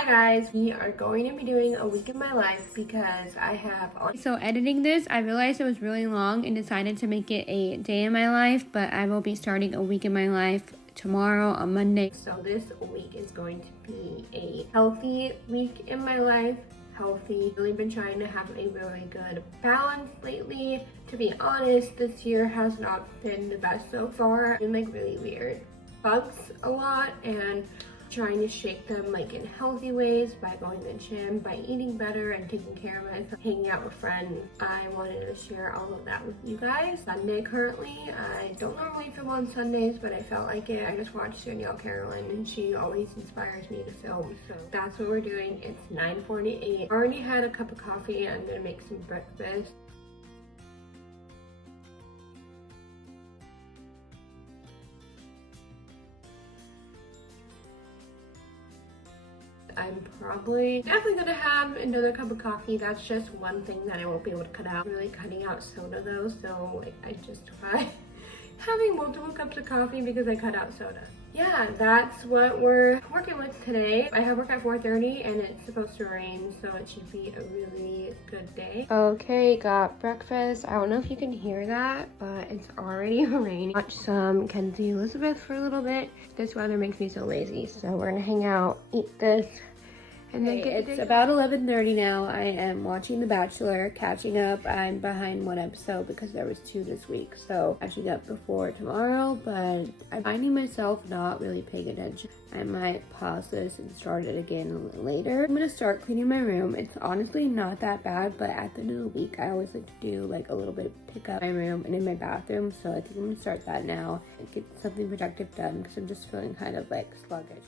Hi guys, we are going to be doing a week in my life because I have So editing this, I realized it was really long and decided to make it a day in my life, but I will be starting a week in my life tomorrow on Monday. So this week is going to be a healthy week in my life. Healthy. Really been trying to have a really good balance lately. To be honest, this year has not been the best so far. I've been like really weird. Bugs a lot and trying to shake them like in healthy ways by going to the gym, by eating better and taking care of myself, hanging out with friends. I wanted to share all of that with you guys. Sunday currently, I don't normally film on Sundays, but I felt like it. I just watched Danielle Carolan and she always inspires me to film. So that's what we're doing. It's 9:48. Already had a cup of coffee. I'm gonna make some breakfast. I'm definitely gonna have another cup of coffee. That's just one thing that I won't be able to cut out. I'm really cutting out soda though, so I just try having multiple cups of coffee because I cut out soda. Yeah, that's what we're working with today. I have work at 4:30 and it's supposed to rain, so it should be a really good day. Okay, got breakfast. I don't know if you can hear that, but it's already raining. Watch some Kenzie Elizabeth for a little bit. This weather makes me so lazy, so we're gonna hang out, eat this, and then It's about 11:30 now. I am watching The Bachelor, catching up. I'm behind one episode because there was 2 this week, so catching up before tomorrow, but I'm finding myself not really paying attention. I might pause this and start it again a little later. I'm gonna start cleaning my room. It's honestly not that bad, but at the end of the week, I always like to do like a little bit of pick up my room and in my bathroom, so I think I'm gonna start that now and get something productive done because I'm just feeling kind of like sluggish.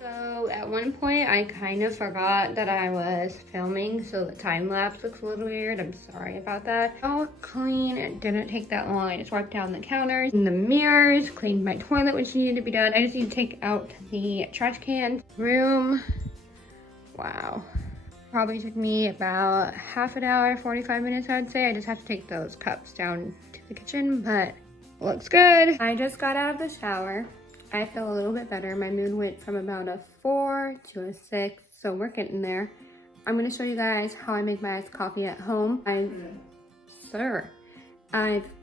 So at one point I kind of forgot that I was filming, so the time lapse looks a little weird. I'm sorry about that. Oh, clean. It didn't take that long. I just wiped down the counters and the mirrors, cleaned my toilet, which needed to be done. I just need to take out the trash can. Room. Wow. Probably took me about half an hour, 45 minutes, I'd say. I just have to take those cups down to the kitchen, but looks good. I just got out of the shower. I feel a little bit better. My mood went from about a 4 to a 6, so we're getting there. I'm gonna show you guys how I make my iced coffee at home. I've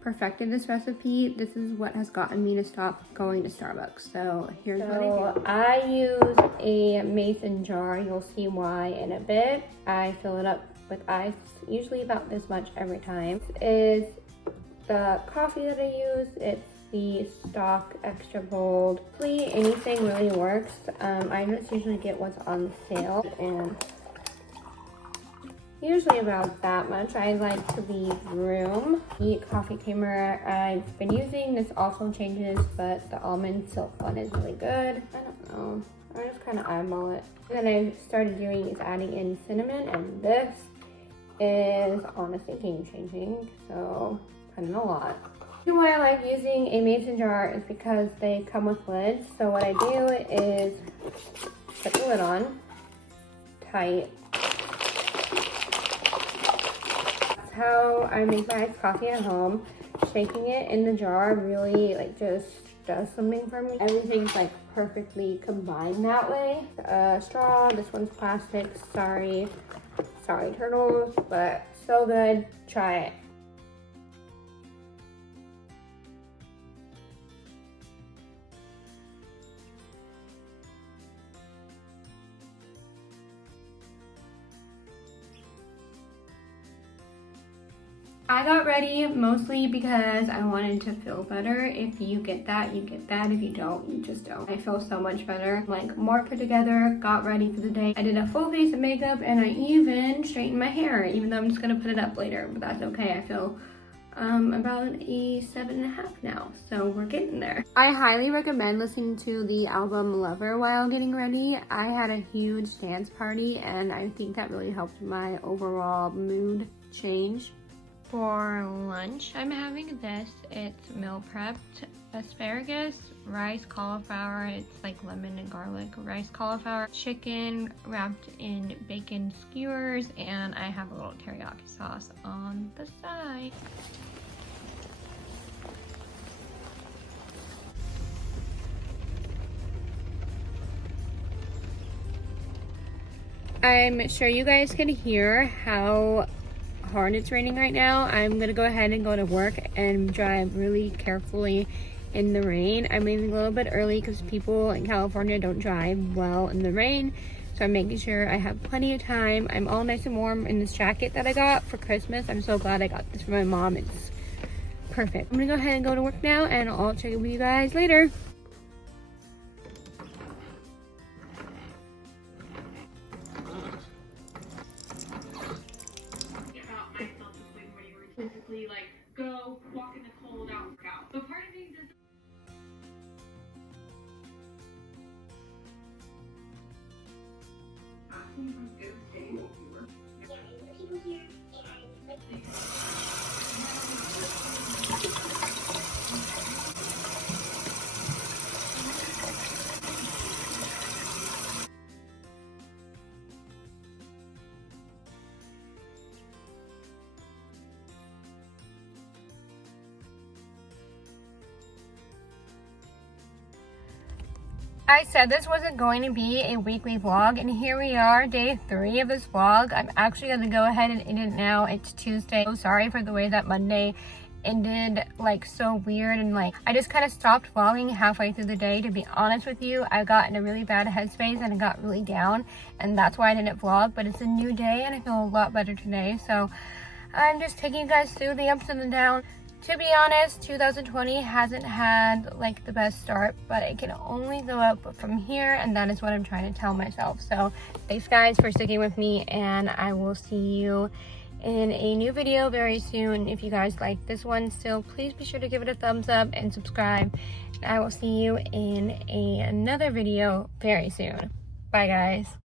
perfected this recipe. This is what has gotten me to stop going to Starbucks. So here's what I do. I use a mason jar. You'll see why in a bit. I fill it up with ice, usually about this much every time. This is the coffee that I use. It's the stock extra bold. Hopefully anything really works. I just usually get what's on sale and usually about that much. I like to leave room. The coffee creamer I've been using, this also changes, but the almond silk one is really good. I don't know, I just kind of eyeball it. And then I started doing is adding in cinnamon, and this is honestly game changing, so kind of a lot. The reason why I like using a mason jar is because they come with lids. So what I do is put the lid on tight. That's how I make my iced coffee at home. Shaking it in the jar really like just does something for me. Everything's like perfectly combined that way. Straw, this one's plastic. Sorry turtles, but so good. Try it. I got ready mostly because I wanted to feel better. If you get that, you get that. If you don't, you just don't. I feel so much better. Like more put together, got ready for the day. I did a full face of makeup and I even straightened my hair, even though I'm just gonna put it up later, but that's okay. I feel about a 7.5 now, so we're getting there. I highly recommend listening to the album Lover while getting ready. I had a huge dance party and I think that really helped my overall mood change. For lunch, I'm having this. It's meal prepped asparagus, rice, cauliflower. It's like lemon and garlic rice cauliflower, chicken wrapped in bacon skewers, and I have a little teriyaki sauce on the side. I'm sure you guys can hear how hard it's raining right now. I'm gonna go ahead and go to work and drive really carefully in the rain. I'm leaving a little bit early because people in California don't drive well in the rain, so I'm making sure I have plenty of time. I'm all nice and warm in this jacket that I got for Christmas. I'm so glad I got this for my mom. It's perfect. I'm gonna go ahead and go to work now, and I'll check in with you guys later. Basically, like, go walk in the cold, out, work out. But part of me doesn't. I said this wasn't going to be a weekly vlog, and here we are, day 3 of this vlog. I'm actually going to go ahead and end it now. It's Tuesday. So sorry for the way that Monday ended, like, so weird, and like I just kind of stopped vlogging halfway through the day, to be honest with you. I got in a really bad headspace and I got really down, and that's why I didn't vlog. But it's a new day and I feel a lot better today, so I'm just taking you guys through the ups and the downs. To be honest, 2020 hasn't had like the best start, but it can only go up from here, and that is what I'm trying to tell myself. So thanks guys for sticking with me, and I will see you in a new video very soon. If you guys like this one still, please be sure to give it a thumbs up and subscribe. And I will see you in another video very soon. Bye guys.